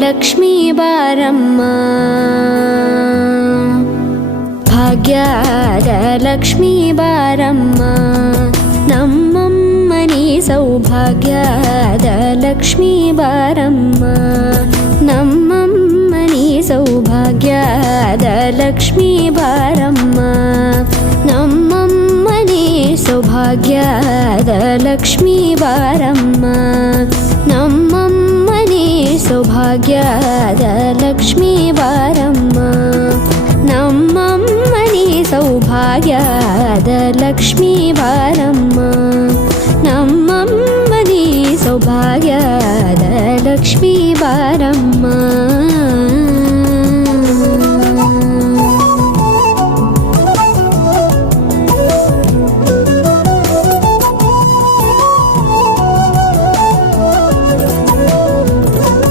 ಲಕ್ಷ್ಮೀ ಬಾರಮ್ಮ ಭಾಗ್ಯದ ಲಕ್ಷ್ಮೀ ಬಾರಮ್ಮ ನಮ್ಮಮ್ಮನಿ ಸೌಭಾಗ್ಯದ ಲಕ್ಷ್ಮೀ ಬಾರಮ್ಮ ನಮ್ಮಮ್ಮನಿ ಸೌಭಾಗ್ಯದ ಲಕ್ಷ್ಮೀ ಬಾರಮ್ಮ ನಮ್ಮಮ್ಮನಿ ಸೌಭಾಗ್ಯದ ಲಕ್ಷ್ಮೀ ಬಾರಮ್ಮ ನಮ್ಮಮ್ಮನಿ ಸೌಭಾಗ್ಯದ ಲಕ್ಷ್ಮೀ ಬಾರಮ್ಮ ನಮ್ಮಮ್ಮನಿ ಸೌಭಾಗ್ಯದ ಲಕ್ಷ್ಮೀ ಬಾರಮ್ಮ ನಮ್ಮಮ್ಮನಿ ಸೌಭಾಗ್ಯದ ಲಕ್ಷ್ಮೀ ಬಾರಮ್ಮ.